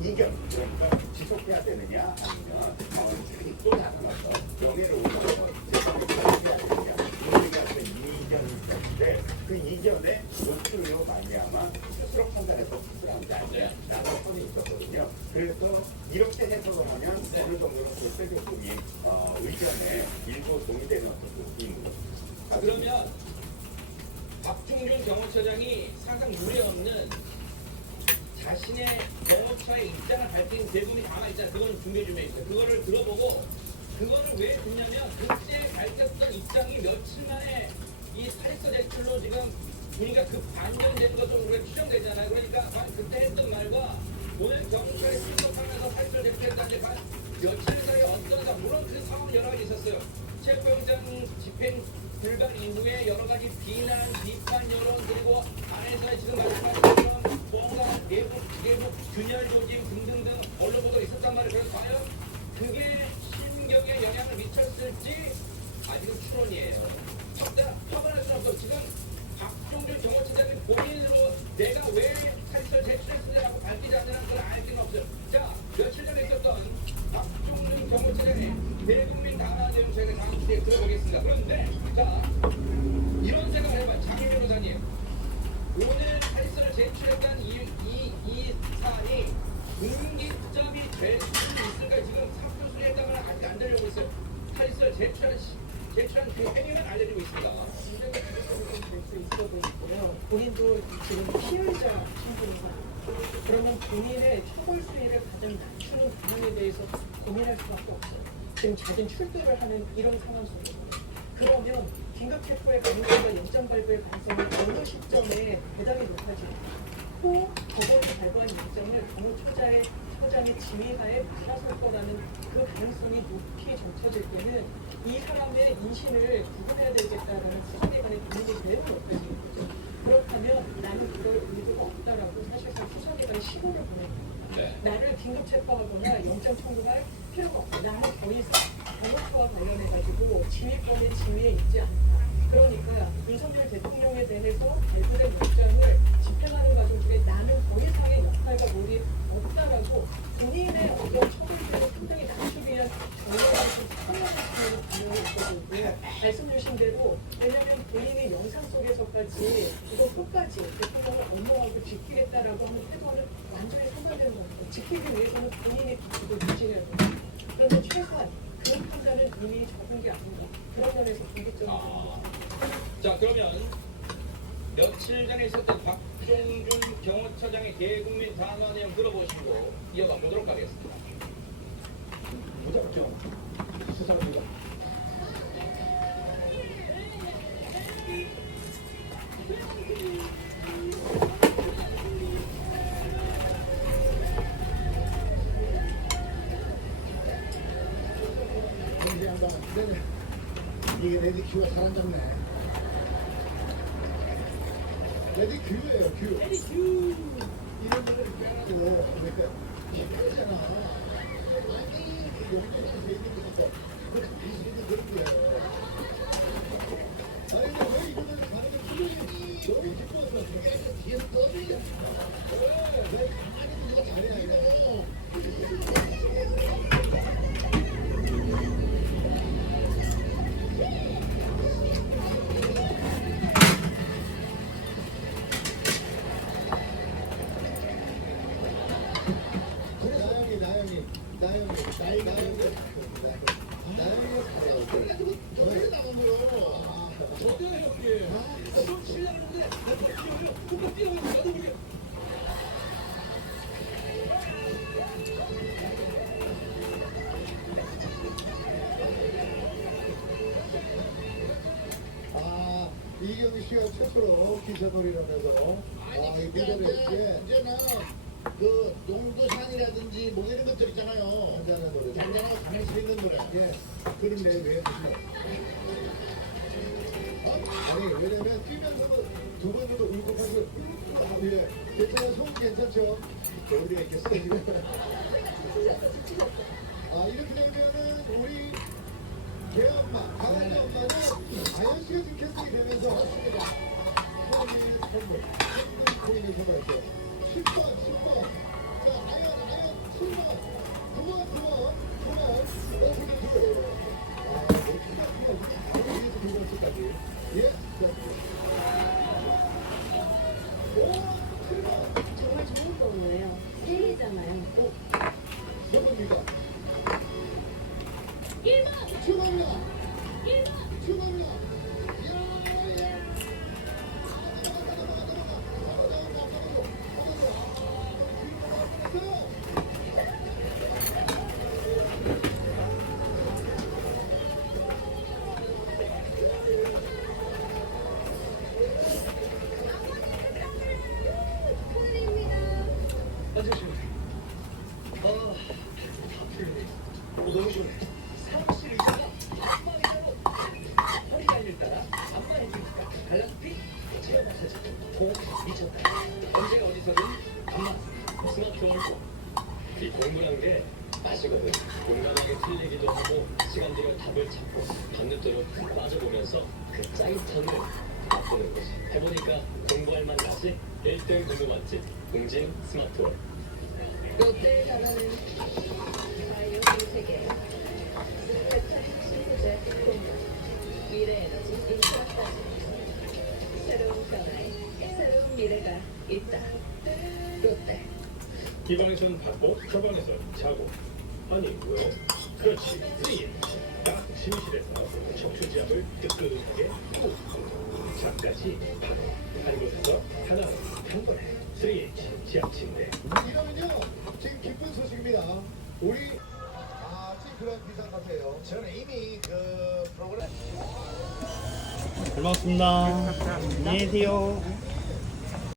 이견 노출로 말미암아 스스로 판단해서 수술한지 아니냐 라는 선이 있었거든요. 그래서 이렇게 해석을 하면 어느 정도는 골세 교수님 어, 의견에 일부 동의되는 어떤 같습니다. 자, 그러면 박중준 경호처장이 상상 무례 없는 자신의 경호처의 입장을 밝힌 대부분이 남아 있잖아요. 그거는 준비해 주면 있어요. 그거를 들어보고 그거를 왜 듣냐면 그때 밝혔던 입장이 며칠 만에 이 탈익서 제출로 지금 분위기가 급 반전되는 것으로 우리가 추정되잖아요. 그러니까 그때 했던 말과 오늘 경찰이 출석하면서 제출했다는 게 과연 며칠 사이에 어떤가 물론 그 상황은 여러 가지 있었어요. 체포영장 집행 불발 이후에 여러 가지 비난, 비판 여론 그리고 안에서의 지금 말씀하신 것처럼 뭔가 내부, 내부 균열 조짐 등등등 언론 보도가 있었단 말이에요. 그래서 과연 그게 심경에 영향을 미쳤을지 아직은 추론이에요. 확다 확언할 수는 없어. 지금 박종준 경호처장이 본인으로 내가 왜 탈설 제출했느냐고 밝히지 않는 한 그건 알 수는 없어요. 자, 며칠 전에 있었던 박종준 경호처장의 대국민 내용 저희가 다음 주에 들어보겠습니다. 그런데 자, 이런 생각을 해봐요. 장일 변호사님. 오늘 탈설을 제출했다는 이, 이, 이 사안이 분기점이 될 수 있을까 지금 사표 수리했다면 아직 안 되려고 있어요. 탈설 제출한, 시- 제출한 그 행위는 알려지고 있습니다. 본인도 지금 피해자 신분이다. 그러면 본인의 처벌 수위를 가장 낮추는 부분에 대해서 고민할 수밖에 없어요. 지금 잦은 출두를 하는 이런 상황 속에서. 그러면 긴급 체포의 가능성과 영장 발부의 가능성이 어느 시점에 대단히 높아지고 또 법원이 발부한 영장을 경호처장의 처장의 지휘하에 받아설 거라는 그 가능성이 높이 점쳐질 때는 이 사람의 인신을 구분해야 되겠다라는 수사기관의 고민이 매우 높아지는 거죠. 그렇다면 나는 그럴 의도가 없다라고 사실상 수사기관에 신호를 보냅니다. 네. 나를 긴급 체포하거나 영장 청구할 필요가 없다. 나는 더 이상 경호처와 관련해가지고 지휘권의 지위에 있지 않다. 그러니까 윤석열 대통령에 대해서 발부된 영장을 집행하는 과정 중에 나는 더 이상의 역할과 롤이 없다라고 본인의 어떤 처벌들을 상당히 낮추기 위한 전략을 좀 선언하시는 분명히 있거든요. 말씀 주신 대로 왜냐하면 본인이 영상 속에서까지 이거 끝까지 대통령을 업무하고 지키겠다라고 하는 태도는 완전히 상반되는 겁니다. 지키기 위해서는 본인이 그걸 유지해야 돼요. 그런데 최소한 그런 판단은 이미 적은 게 아닌가. 그런 면에서 분기점이 아. 자 그러면 며칠 전에 있었던 박종준 경호처장의 대국민 담화 내용 들어보시고 이어가 보도록 하겠습니다. 무작정 수사입 이게 레디 큐가 사람 잡네 레디 큐예요 큐. 레디 큐. 이런 거를 빼가지고 그러니까 힘들잖아. 아니 돼 있는 거니까 그렇게 비슷해도 그렇게 아니 왜 이거는 풀리니 여기 찍고 와서 저게 뒤에서 떠들이야 왜 가만히 누가 잘해야 이 최초로 기사놀이를 해서 아이 아니 미래를 근데 했지 이제는 그 농도산이라든지 뭐 이런 것들 있잖아요. 한잔한 노래 잔잔하고 가만히 서 있는 노래. 예 그런데 왜 하시나요? 어? 아니 왜냐면 뛰면서 두 번째도 울컥하고 예 괜찮아 속 괜찮죠? 우리가 있겠어 아 이렇게 되면은 우리 개 엄마 강아지 엄마는 아연 씨가 지금 캐스팅이 되면서 예 아. 어, 너무 좋네. 스마트폰 그 공부할 만 나지 1등 공부 맛집 공진 스마트원. 롯데에 달하는 바이오 세계 스페타 신소재 공간 미래 에너지 인프라까지 새로운 변화에 새로운 미래가 있다. 롯데 이 방에서는 받고 저 방에서는 자고 아니 왜? 그렇지 프리 딱 침실에서 척추지압을 뜨끈하게 꾹 잠까지 바로 한 곳에서 하나 한 번에 3H 지압 침대 이러면요 지금 기쁜 소식입니다 우리 아 지금 그런 비상 같아요 저는 이미 그 프로그램 잘 먹었습니다. 안녕히 계세요.